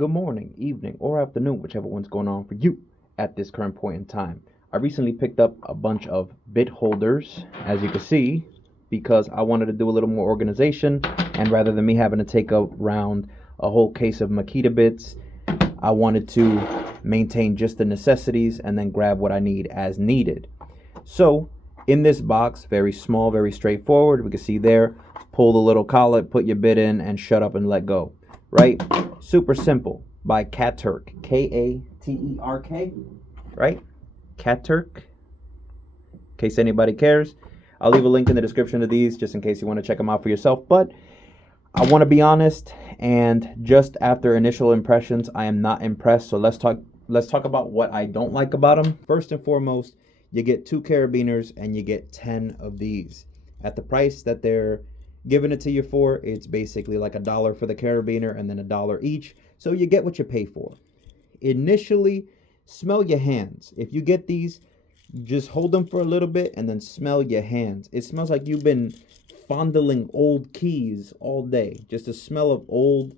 good morning, evening, or afternoon, whichever one's going on for you at this current point in time. I recently picked up a bunch of bit holders, as you can see, because I wanted to do a little more organization, and rather than me having to take around a whole case of Makita bits, I wanted to maintain just the necessities and then grab what I need as needed. So, in this box, very small, very straightforward, we can see there, pull the little collet, put your bit in, and shut up and let go. Right? Super simple. By Katerk. Katerk. Right? Katerk. In case anybody cares. I'll leave a link in the description of these just in case you want to check them out for yourself. But I want to be honest, and just after initial impressions, I am not impressed. So let's talk about what I don't like about them. First and foremost, you get 2 carabiners and you get 10 of these. At the price that they're giving it to you for, it's basically like $1 for the carabiner and then $1 each. So you get what you pay for. Initially, smell your hands. If you get these, just hold them for a little bit and then smell your hands. It smells like you've been fondling old keys all day. Just the smell of old,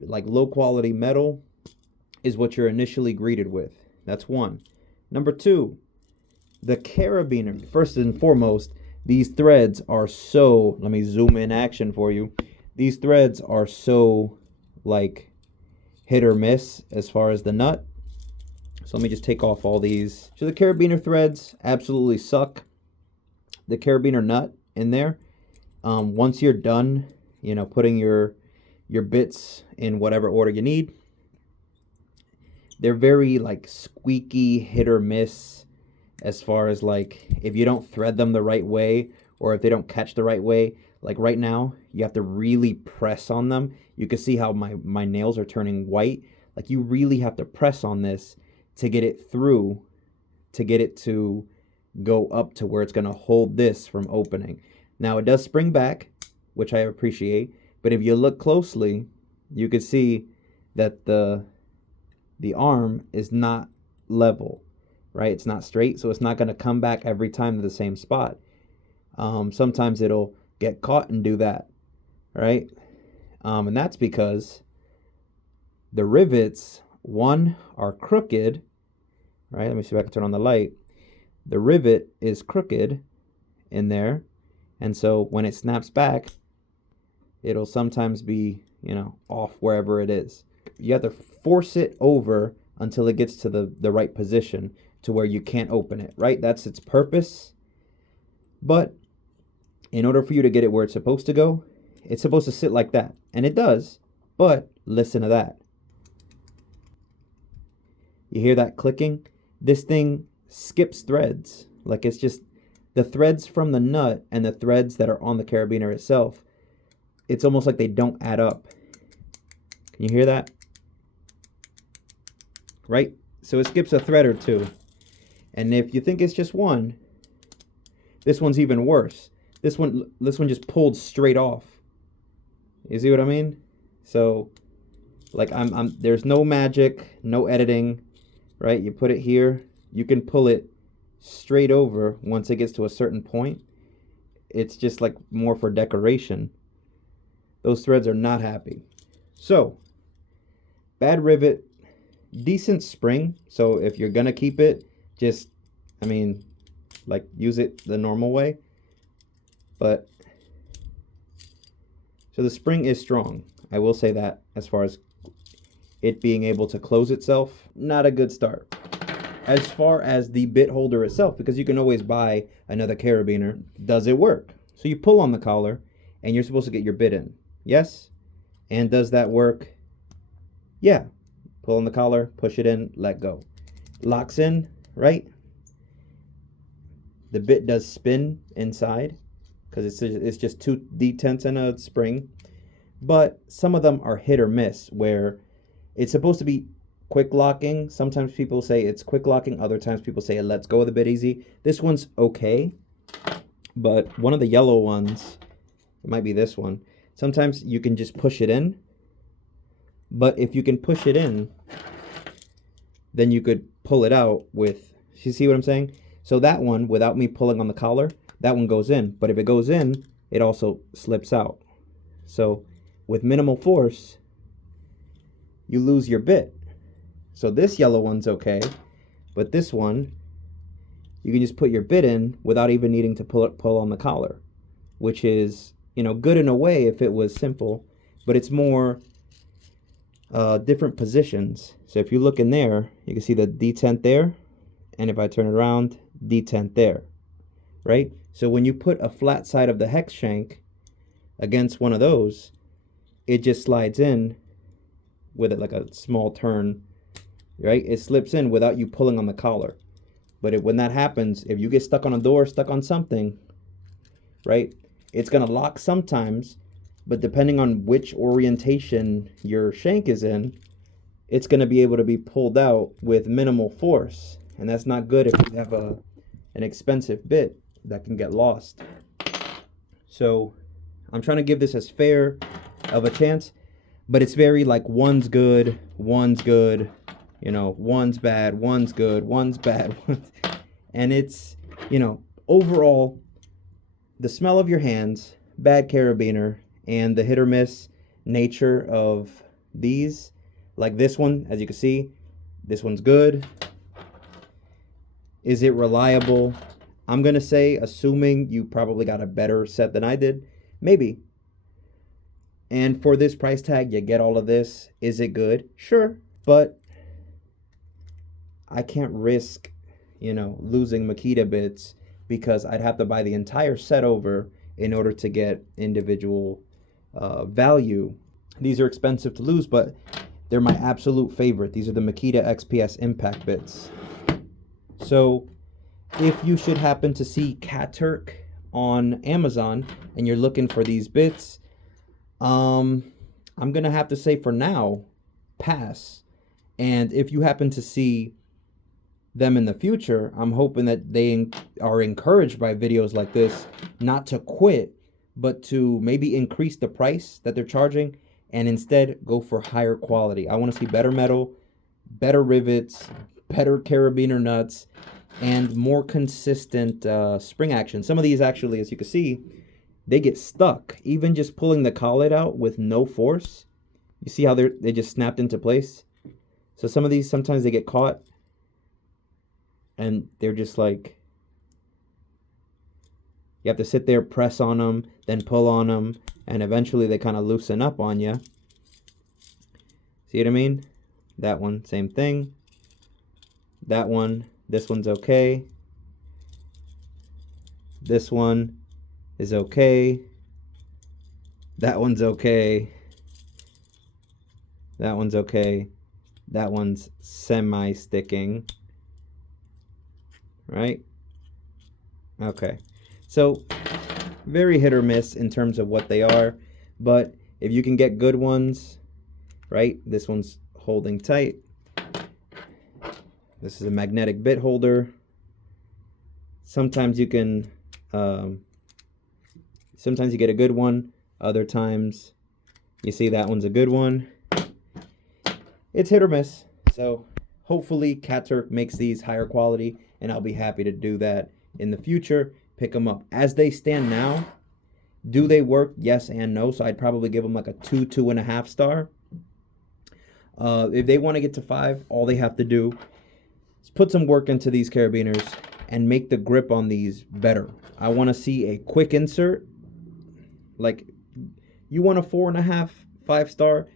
like low quality metal is what you're initially greeted with. That's one. Number 2, the carabiner. First and foremost, these threads are so, let me zoom in action for you. These threads are so like hit or miss as far as the nut. So let me just take off all these. So the carabiner threads absolutely suck. The carabiner nut in there, once you're done, putting your bits in whatever order you need, they're very like squeaky, hit or miss. As far as like if you don't thread them the right way or if they don't catch the right way, like right now you have to really press on them. You can see how my nails are turning white. Like you really have to press on this to get it through, to get it to go up to where it's going to hold this from opening. Now it does spring back, which I appreciate, but if you look closely, you can see that the arm is not level. Right? It's not straight, so it's not going to come back every time to the same spot. Sometimes it'll get caught and do that, right? And that's because the rivets, one, are crooked, right? Let me see if I can turn on the light. The rivet is crooked in there, and so when it snaps back, it'll sometimes be, off wherever it is. You have to force it over until it gets to the right position to where you can't open it, right? That's its purpose. But in order for you to get it where it's supposed to go, it's supposed to sit like that. And it does, but listen to that. You hear that clicking? This thing skips threads. Like it's just the threads from the nut and the threads that are on the carabiner itself. It's almost like they don't add up. Can you hear that? Right? So it skips a thread or two. And if you think it's just one, this one's even worse. This one just pulled straight off. You see what I mean? So, like there's no magic, no editing, right? You put it here, you can pull it straight over once it gets to a certain point. It's just like more for decoration. Those threads are not happy. So, bad rivet, decent spring. So if you're gonna keep it, just, use it the normal way. But, so the spring is strong. I will say that as far as it being able to close itself, not a good start. As far as the bit holder itself, because you can always buy another carabiner, does it work? So you pull on the collar and you're supposed to get your bit in. Yes? And does that work? Yeah. Pull on the collar, push it in, let go. Locks in, right? The bit does spin inside because it's just 2 detents and a spring. But some of them are hit or miss where it's supposed to be quick locking. Sometimes people say it's quick locking. Other times people say it lets go of the bit easy. This one's okay. But one of the yellow ones, it might be this one. Sometimes you can just push it in. But if you can push it in, then you could pull it out with, you see what I'm saying? So that one, without me pulling on the collar, that one goes in. But if it goes in, it also slips out. So with minimal force, you lose your bit. So this yellow one's okay, but this one, you can just put your bit in without even needing to pull on the collar, which is, good in a way if it was simple, but it's more different positions. So if you look in there, you can see the detent there, and if I turn it around, detent there, right? So when you put a flat side of the hex shank against one of those, it just slides in with it like a small turn, right? It slips in without you pulling on the collar. But when that happens, if you get stuck on a door, stuck on something, right, it's gonna lock sometimes, but depending on which orientation your shank is in, it's gonna be able to be pulled out with minimal force. And that's not good if you have an expensive bit that can get lost. So I'm trying to give this as fair of a chance, but it's very like one's good, one's bad, one's good, one's bad. And it's, overall, the smell of your hands, bad carabiner, and the hit or miss nature of these, like this one, as you can see, this one's good. Is it reliable? I'm gonna say, assuming you probably got a better set than I did, maybe. And for this price tag, you get all of this. Is it good? Sure, but I can't risk, losing Makita bits, because I'd have to buy the entire set over in order to get individual value. These are expensive to lose, but they're my absolute favorite. These are the Makita XPS impact bits. So if you should happen to see Katerk on Amazon and you're looking for these bits, I'm gonna have to say for now, pass. And if you happen to see them in the future, I'm hoping that they are encouraged by videos like this not to quit, but to maybe increase the price that they're charging and instead go for higher quality. I want to see better metal, better rivets, better carabiner nuts, and more consistent spring action. Some of these actually, as you can see, they get stuck. Even just pulling the collet out with no force, you see how they just snapped into place? So some of these, sometimes they get caught and they're just like, you have to sit there, press on them, then pull on them, and eventually they kind of loosen up on you. See what I mean? That one, same thing. That one, this one's okay. This one is okay. That one's okay. That one's okay. That one's semi-sticking. Right? Okay. So, very hit or miss in terms of what they are. But if you can get good ones, right? This one's holding tight. This is a magnetic bit holder. Sometimes you can, sometimes you get a good one. Other times you see that one's a good one. It's hit or miss. So hopefully Katerk makes these higher quality, and I'll be happy to do that in the future. Pick them up. As they stand now, do they work? Yes and no. So I'd probably give them like a 2.5 star. If they want to get to 5, all they have to do is put some work into these carabiners and make the grip on these better. I want to see a quick insert. Like, you want a 4.5, 5 star,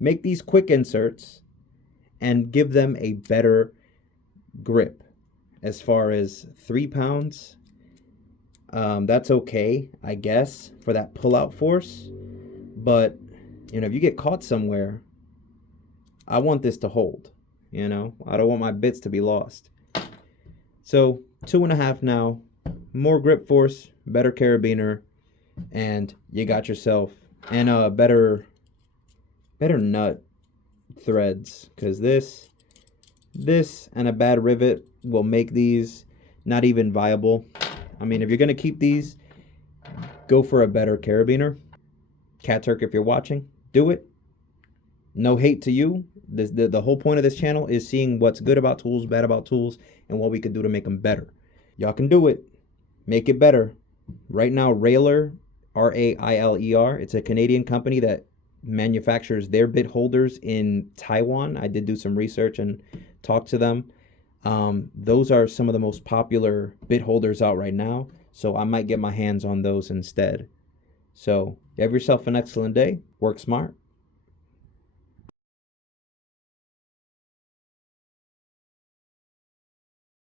make these quick inserts and give them a better grip. As far as 3 pounds, that's okay, I guess, for that pull-out force. But, if you get caught somewhere, I want this to hold, I don't want my bits to be lost. So 2.5 now, more grip force, better carabiner, and you got yourself, and better nut threads, because this and a bad rivet will make these not even viable. I mean, if you're going to keep these, go for a better carabiner. Katerk, if you're watching, do it. No hate to you. The whole point of this channel is seeing what's good about tools, bad about tools, and what we could do to make them better. Y'all can do it. Make it better. Right now, Railer, R-A-I-L-E-R, it's a Canadian company that manufactures their bit holders in Taiwan. I did do some research and talk to them. Those are some of the most popular bit holders out right now, so I might get my hands on those instead. So have yourself an excellent day. Work smart.